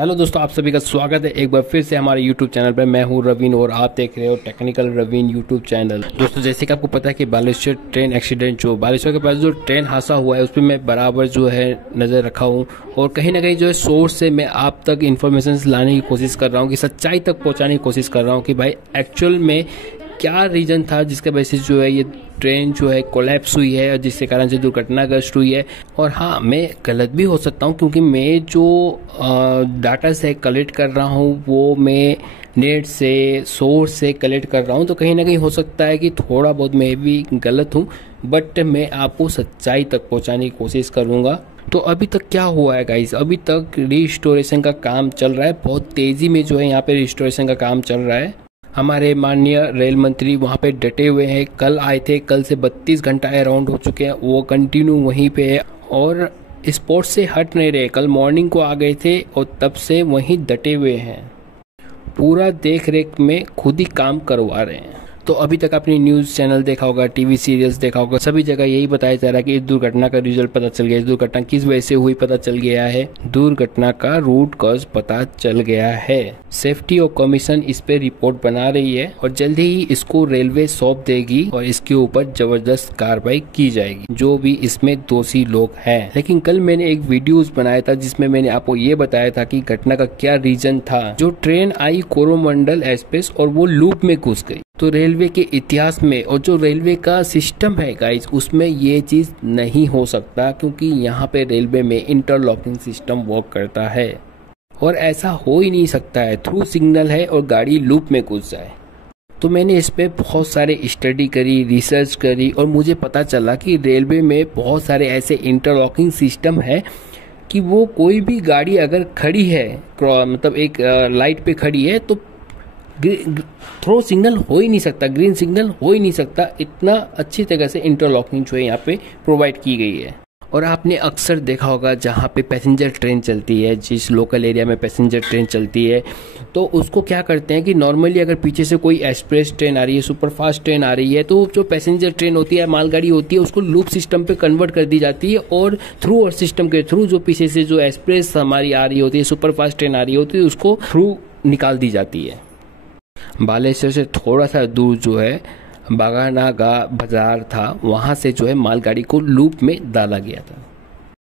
Hello दोस्तों, आप सभी का स्वागत है एक बार फिर से हमारे YouTube चैनल पर। मैं हूं रवीन और आप देख रहे हो टेक्निकल रवीन YouTube चैनल। दोस्तों, जैसे कि आपको पता है कि बालेश्वर ट्रेन एक्सीडेंट जो बालेश्वर के पास जो ट्रेन हादसा हुआ है उस पर मैं बराबर जो है नज़र रखा हूं और कहीं ना कहीं जो है सोर्स से मैं आप तक इन्फॉर्मेशन लाने की कोशिश कर रहा हूँ, कि सच्चाई तक पहुँचाने की कोशिश कर रहा हूँ कि भाई एक्चुअल में क्या रीज़न था जिसके वजह से जो है ये ट्रेन जो है कोलैप्स हुई है और जिसके कारण से दुर्घटनाग्रस्त हुई है। और हाँ, मैं गलत भी हो सकता हूँ क्योंकि मैं जो डाटा से कलेक्ट कर रहा हूँ वो मैं नेट से सोर्स से कलेक्ट कर रहा हूँ, तो कहीं ना कहीं हो सकता है कि थोड़ा बहुत मैं भी गलत हूँ, बट मैं आपको सच्चाई तक पहुँचाने की कोशिश करूँगा। तो अभी तक क्या हुआ है गाइस, अभी तक रिस्टोरेशन का काम चल रहा है, बहुत तेज़ी में जो है यहाँ पे रिस्टोरेशन का काम चल रहा है। हमारे माननीय रेल मंत्री वहाँ पे डटे हुए हैं, कल आए थे, कल से 32 घंटा अराउंड हो चुके हैं, वो कंटिन्यू वहीं पे है और स्पॉट से हट नहीं रहे। कल मॉर्निंग को आ गए थे और तब से वहीं डटे हुए हैं, पूरा देख रेख में खुद ही काम करवा रहे हैं। तो अभी तक आपने न्यूज़ चैनल देखा होगा, टीवी सीरियल्स देखा होगा, सभी जगह यही बताया जा रहा है कि इस दुर्घटना का रिजल्ट पता चल गया, इस दुर्घटना किस वजह से हुई पता चल गया है, दुर्घटना का रूट कॉज पता चल गया है। सेफ्टी और कमीशन इस पे रिपोर्ट बना रही है और जल्दी ही इसको रेलवे सौंप देगी और इसके ऊपर जबरदस्त कार्रवाई की जाएगी जो भी इसमें दोषी लोग हैं। लेकिन कल मैंने एक वीडियोस बनाया था जिसमें मैंने आपको ये बताया था कि घटना का क्या रीजन था। जो ट्रेन आई कोरोमंडल एक्सप्रेस और वो लूप में घुस गई, तो रेलवे के इतिहास में और जो रेलवे का सिस्टम है गाइस उसमें ये चीज नहीं हो सकता, क्योंकि यहाँ पे रेलवे में इंटरलॉकिंग सिस्टम वर्क करता है और ऐसा हो ही नहीं सकता है थ्रू सिग्नल है और गाड़ी लूप में घुस जाए। तो मैंने इस पे बहुत सारे स्टडी करी, रिसर्च करी और मुझे पता चला कि रेलवे में बहुत सारे ऐसे इंटरलॉकिंग सिस्टम है कि वो कोई भी गाड़ी अगर खड़ी है, मतलब एक लाइट पे खड़ी है, तो थ्रो सिग्नल हो ही नहीं सकता, ग्रीन सिग्नल हो ही नहीं सकता। इतना अच्छी तरह से इंटरलॉकिंग जो है यहाँ पे प्रोवाइड की गई है। और आपने अक्सर देखा होगा जहाँ पे पैसेंजर ट्रेन चलती है, जिस लोकल एरिया में पैसेंजर ट्रेन चलती है, तो उसको क्या करते हैं कि नॉर्मली अगर पीछे से कोई एक्सप्रेस ट्रेन आ रही है, सुपरफास्ट ट्रेन आ रही है, तो जो पैसेंजर ट्रेन होती है, मालगाड़ी होती है, उसको लूप सिस्टम पे कन्वर्ट कर दी जाती है और थ्रू और सिस्टम के थ्रू जो पीछे से जो एक्सप्रेस हमारी आ रही होती है, सुपरफास्ट ट्रेन आ रही होती है, उसको थ्रू निकाल दी जाती है। बालेश्वर से थोड़ा सा दूर जो है बागानागा बाजार था, वहां से जो है मालगाड़ी को लूप में डाला गया था।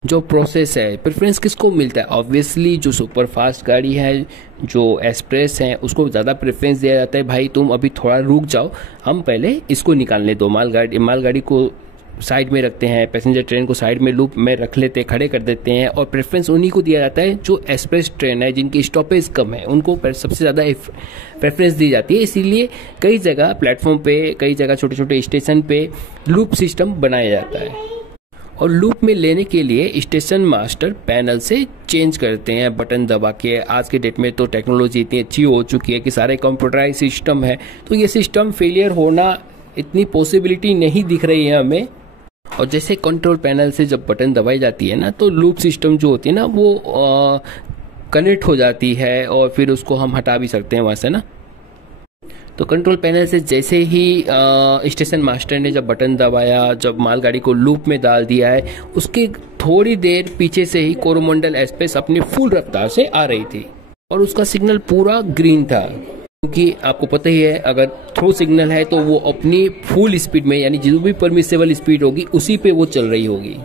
जो प्रोसेस है, प्रेफरेंस किसको मिलता है? ऑब्वियसली जो सुपर फास्ट गाड़ी है, जो एक्सप्रेस है, उसको ज़्यादा प्रेफरेंस दिया जाता है। भाई तुम अभी थोड़ा रुक जाओ, हम पहले इसको निकालने दो। मालगाड़ी को साइड में रखते हैं, पैसेंजर ट्रेन को साइड में लूप में रख लेते, खड़े कर देते हैं और प्रेफरेंस उन्हीं को दिया जाता है जो एक्सप्रेस ट्रेन है, जिनकी स्टॉपेज कम है, उनको सबसे ज़्यादा प्रेफरेंस दी जाती है। इसीलिए कई जगह प्लेटफॉर्म पे, कई जगह छोटे छोटे स्टेशन पे लूप सिस्टम बनाया जाता है और लूप में लेने के लिए स्टेशन मास्टर पैनल से चेंज करते हैं बटन दबा के। आज के डेट में तो टेक्नोलॉजी इतनी अच्छी हो चुकी है कि सारे कंप्यूटराइज सिस्टम है, तो ये सिस्टम फेलियर होना इतनी पॉसिबिलिटी नहीं दिख रही है हमें। और जैसे कंट्रोल पैनल से जब बटन दबाई जाती है ना, तो लूप सिस्टम जो होती है ना वो कनेक्ट हो जाती है और फिर उसको हम हटा भी सकते हैं वहाँ से ना। तो कंट्रोल पैनल से जैसे ही स्टेशन मास्टर ने जब बटन दबाया, जब मालगाड़ी को लूप में डाल दिया है, उसके थोड़ी देर पीछे से ही कोरोमंडल एक्सप्रेस अपनी फुल रफ्तार से आ रही थी और उसका सिग्नल पूरा ग्रीन था, क्योंकि आपको पता ही है अगर थ्रू सिग्नल है तो वो अपनी फुल स्पीड में, यानी जो भी परमिसेबल स्पीड होगी उसी पे वो चल रही होगी।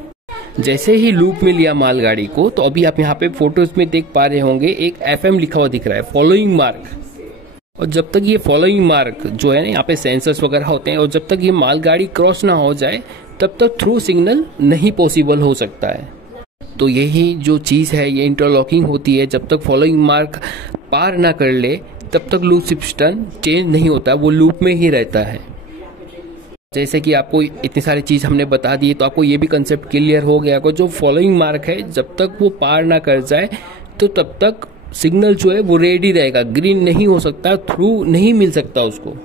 जैसे ही लूप में लिया मालगाड़ी को, तो अभी आप यहाँ पे फोटोज में देख पा रहे होंगे एक FM लिखा हुआ दिख रहा है, फॉलोइंग मार्क। और जब तक ये फॉलोइंग मार्क जो है ना, यहाँ पे सेंसर्स वगैरह होते हैं, और जब तक ये मालगाड़ी क्रॉस ना हो जाए तब तक थ्रू सिग्नल नहीं पॉसिबल हो सकता है। तो यही जो चीज़ है, ये इंटरलॉकिंग होती है। जब तक फॉलोइंग मार्क पार ना कर ले तब तक लूप सिस्टम चेंज नहीं होता, वो लूप में ही रहता है। जैसे कि आपको इतनी सारी चीज़ हमने बता दी, तो आपको ये भी कंसेप्ट क्लियर हो गया कि जो फॉलोइंग मार्क है, जब तक वो पार ना कर जाए तो तब तक सिग्नल जो है वो रेडी रहेगा, ग्रीन नहीं हो सकता, थ्रू नहीं मिल सकता उसको।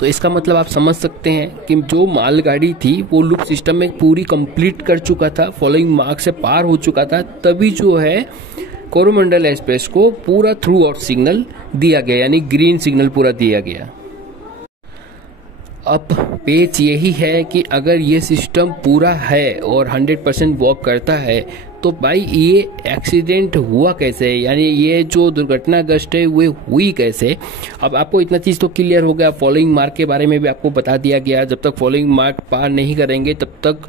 तो इसका मतलब आप समझ सकते हैं कि जो मालगाड़ी थी वो लूप सिस्टम में पूरी कंप्लीट कर चुका था, फॉलोइंग मार्क से पार हो चुका था, तभी जो है कोरोमंडल एक्सप्रेस को पूरा थ्रू आउट सिग्नल दिया गया, यानी ग्रीन सिग्नल पूरा दिया गया। अब पेच यही है कि अगर ये सिस्टम पूरा है और 100% वर्क करता है तो भाई ये एक्सीडेंट हुआ कैसे, यानी ये जो दुर्घटनाग्रस्त है वो हुई कैसे। अब आपको इतना चीज़ तो क्लियर हो गया, फॉलोइंग मार्क के बारे में भी आपको बता दिया गया। जब तक फॉलोइंग मार्क पार नहीं करेंगे तब तक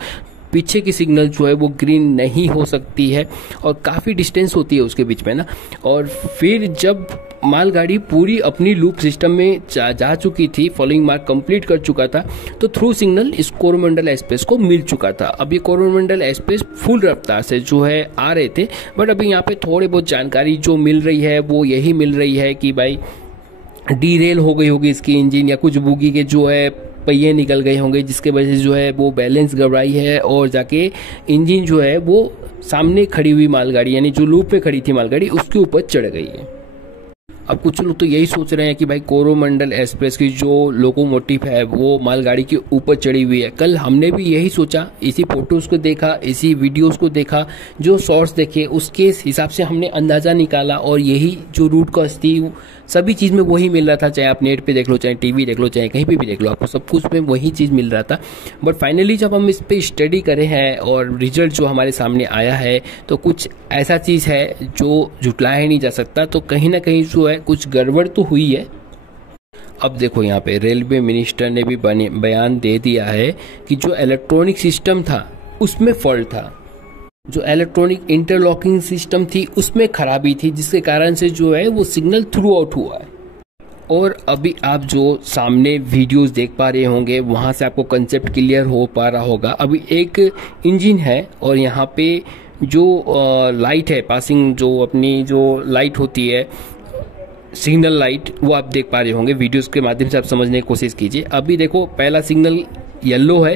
पीछे की सिग्नल जो है वो ग्रीन नहीं हो सकती है और काफ़ी डिस्टेंस होती है उसके बीच में ना। और फिर जब मालगाड़ी पूरी अपनी लूप सिस्टम में जा चुकी थी, फॉलोइंग मार्क कंप्लीट कर चुका था, तो थ्रू सिग्नल इस कोरोमंडल एक्सप्रेस को मिल चुका था। अब ये कोरोमंडल एक्सप्रेस फुल रफ्तार से जो है आ रहे थे, बट अभी यहाँ पे थोड़ी बहुत जानकारी जो मिल रही है वो यही मिल रही है कि भाई डीरेल हो गई होगी इसकी इंजन, या कुछ बोगी के जो है पहिए निकल गए होंगे, जिसके वजह से जो है वो बैलेंस गड़बड़ाई है और जाके इंजन जो है वो सामने खड़ी हुई मालगाड़ी, यानी जो लूप पे खड़ी थी मालगाड़ी, उसके ऊपर चढ़ गई है। अब कुछ लोग तो यही सोच रहे हैं कि भाई कोरोमंडल एक्सप्रेस की जो लोकोमोटिव है वो मालगाड़ी के ऊपर चढ़ी हुई है। कल हमने भी यही सोचा, इसी फोटोज को देखा, इसी वीडियोस को देखा, जो शॉर्ट्स देखे उसके हिसाब से हमने अंदाजा निकाला और यही जो रूट कॉज थी सभी चीज़ में वही मिल रहा था। चाहे आप नेट पे देख लो, चाहे टीवी देख लो, चाहे कहीं पे भी देख लो, आपको सब कुछ में वही चीज़ मिल रहा था। बट फाइनली जब हम इस पे स्टडी करे हैं और रिजल्ट जो हमारे सामने आया है, तो कुछ ऐसा चीज़ है जो झुटलाया ही नहीं जा सकता। तो कहीं ना कहीं जो है कुछ गड़बड़ तो हुई है। अब देखो यहाँ पे रेलवे मिनिस्टर ने भी बयान दे दिया है कि जो इलेक्ट्रॉनिक सिस्टम था उसमें फॉल्ट था, जो इलेक्ट्रॉनिक इंटरलॉकिंग सिस्टम थी उसमें खराबी थी, जिसके कारण से जो है वो सिग्नल थ्रू आउट हुआ है। और अभी आप जो सामने वीडियोस देख पा रहे होंगे वहां से आपको कंसेप्ट क्लियर हो पा रहा होगा। अभी एक इंजन है और यहाँ पे जो लाइट है, पासिंग जो अपनी जो लाइट होती है सिग्नल लाइट, वो आप देख पा रहे होंगे। वीडियोस के माध्यम से आप समझने की कोशिश कीजिए। अभी देखो पहला सिग्नल येलो है,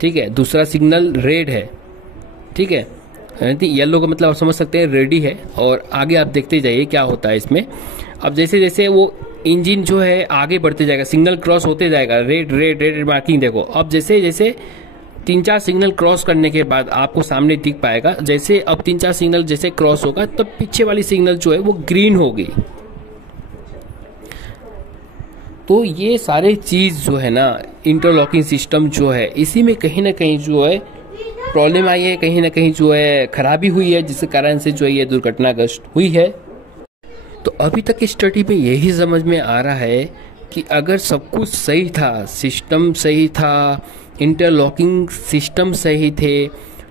ठीक है, दूसरा सिग्नल रेड है, ठीक है, येलो का मतलब आप समझ सकते हैं रेडी है। और आगे आप देखते जाइए क्या होता है इसमें। अब जैसे जैसे वो इंजन जो है आगे बढ़ते जाएगा, सिग्नल क्रॉस होते जाएगा, रेड रेड रेड मार्किंग देखो। अब जैसे जैसे 3-4 सिग्नल क्रॉस करने के बाद आपको सामने दिख पाएगा, जैसे अब 3-4 सिग्नल जैसे क्रॉस होगा तब पीछे वाली सिग्नल जो है वो ग्रीन होगी। तो ये सारे चीज जो है ना, इंटरलॉकिंग सिस्टम जो है, इसी में कहीं ना कहीं जो है प्रॉब्लम आई है, कहीं ना कहीं जो है खराबी हुई है, जिसके कारण से जो है ये दुर्घटनाग्रस्त हुई है। तो अभी तक इस स्टडी में यही समझ में आ रहा है कि अगर सब कुछ सही था, सिस्टम सही था, इंटरलॉकिंग सिस्टम सही थे,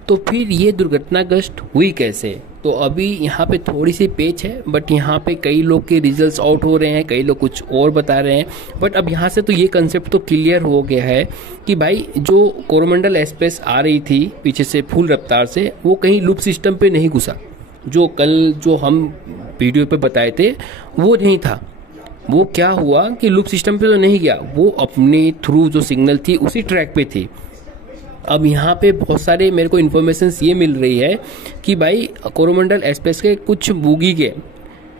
तो फिर ये दुर्घटनाग्रस्त हुई कैसे। तो अभी यहाँ पे थोड़ी सी पेच है, बट यहाँ पे कई लोग के रिजल्ट्स आउट हो रहे हैं, कई लोग कुछ और बता रहे हैं। बट अब यहाँ से तो ये कंसेप्ट तो क्लियर हो गया है कि भाई जो कोरोमंडल एक्सप्रेस आ रही थी पीछे से फुल रफ्तार से, वो कहीं लूप सिस्टम पे नहीं घुसा। जो कल जो हम वीडियो पे बताए थे वो नहीं था। वो क्या हुआ कि लूप सिस्टम पे तो नहीं गया, वो अपने थ्रू जो सिग्नल थी उसी ट्रैक पे थी। अब यहाँ पे बहुत सारे मेरे को इन्फॉर्मेशन ये मिल रही है कि भाई कोरोमंडल एक्सप्रेस के कुछ बोगी के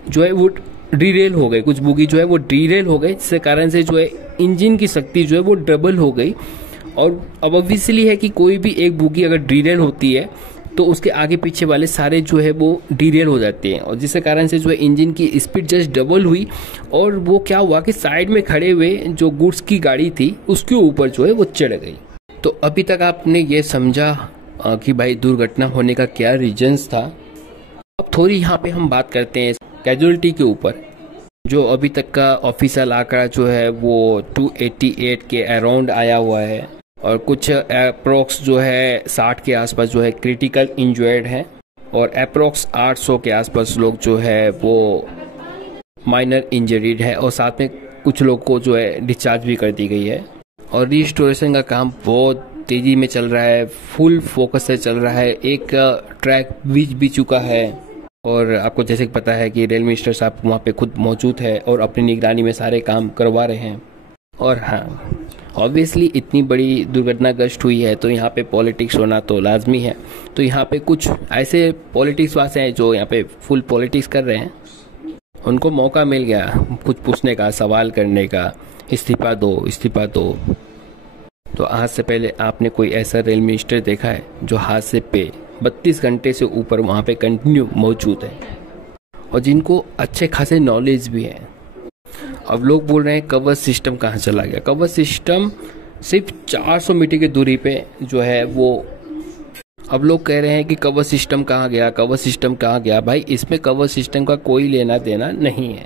जो है वो डीरेल हो गए, कुछ बोगी जो है वो डीरेल हो गए, जिसके कारण से जो है इंजन की शक्ति जो है वो डबल हो गई। और अब ऑब्वियसली है कि कोई भी एक बोगी अगर डीरेल होती है तो उसके आगे पीछे वाले सारे जो है वो डीरेल हो जाते हैं, और जिसके कारण से जो है इंजन की स्पीड जस्ट डबल हुई। और वो क्या हुआ कि साइड में खड़े हुए जो गुड्स की गाड़ी थी उसके ऊपर जो है वो चढ़ गई। तो अभी तक आपने ये समझा कि भाई दुर्घटना होने का क्या रीजंस था। अब थोड़ी यहाँ पे हम बात करते हैं कैजुअलिटी के ऊपर। जो अभी तक का ऑफिशियल आंकड़ा जो है वो 288 के अराउंड आया हुआ है, और कुछ अप्रोक्स जो है 60 के आसपास जो है क्रिटिकल इंजर्ड है, और अप्रोक्स 800 के आसपास लोग जो है वो माइनर इंजरीड है, और साथ में कुछ लोग को जो है डिस्चार्ज भी कर दी गई है। और रिस्टोरेशन का काम बहुत तेजी में चल रहा है, फुल फोकस से चल रहा है। एक ट्रैक बीच भी चुका है, और आपको जैसे कि पता है कि रेल मिनिस्टर साहब वहाँ पे खुद मौजूद है और अपनी निगरानी में सारे काम करवा रहे हैं। और हाँ, ऑब्वियसली इतनी बड़ी दुर्घटनाग्रस्त हुई है तो यहाँ पे पॉलिटिक्स होना तो लाजमी है। तो यहाँ पे कुछ ऐसे पॉलिटिक्स वाले हैं जो यहाँ पे फुल पॉलिटिक्स कर रहे हैं, उनको मौका मिल गया कुछ पूछने का, सवाल करने का, इस्तीफा दो इस्तीफा दो। तो आज से पहले आपने कोई ऐसा रेल मिनिस्टर देखा है जो हादसे पे 32 घंटे से ऊपर वहाँ पे कंटिन्यू मौजूद है, और जिनको अच्छे खासे नॉलेज भी है। अब लोग बोल रहे हैं कवर सिस्टम कहाँ चला गया। कवर सिस्टम सिर्फ 400 मीटर की दूरी पे जो है वो अब लोग कह रहे हैं कि कवर सिस्टम कहाँ गया, कवर सिस्टम कहाँ गया। भाई इसमें कवर सिस्टम का कोई लेना देना नहीं है।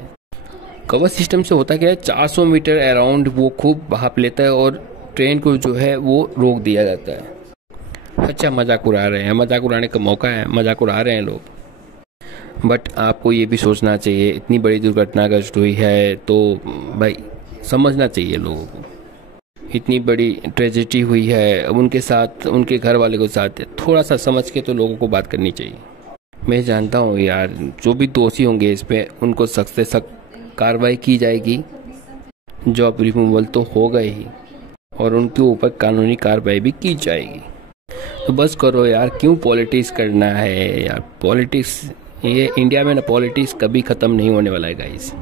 कवर सिस्टम से होता क्या है, 400 मीटर अराउंड वो खूब भाप लेता है और ट्रेन को जो है वो रोक दिया जाता है। अच्छा मजाक उड़ा रहे हैं, मजाक उड़ाने का मौका है, मजाक उड़ा रहे हैं लोग। बट आपको ये भी सोचना चाहिए, इतनी बड़ी दुर्घटना अगर हुई है तो भाई समझना चाहिए लोगों को। इतनी बड़ी ट्रेजेडी हुई है, अब उनके साथ, उनके घर वाले के साथ थोड़ा सा समझ के तो लोगों को बात करनी चाहिए। मैं जानता हूँ यार, जो भी दोषी होंगे इस पे उनको सख्त से सख्त कार्रवाई की जाएगी। जॉब रिमूवल तो होगा ही और उनके ऊपर कानूनी कार्रवाई भी की जाएगी। तो बस करो यार, क्यों पॉलिटिक्स करना है यार। पॉलिटिक्स, ये इंडिया में ना पॉलिटिक्स कभी ख़त्म नहीं होने वाला है गाइस।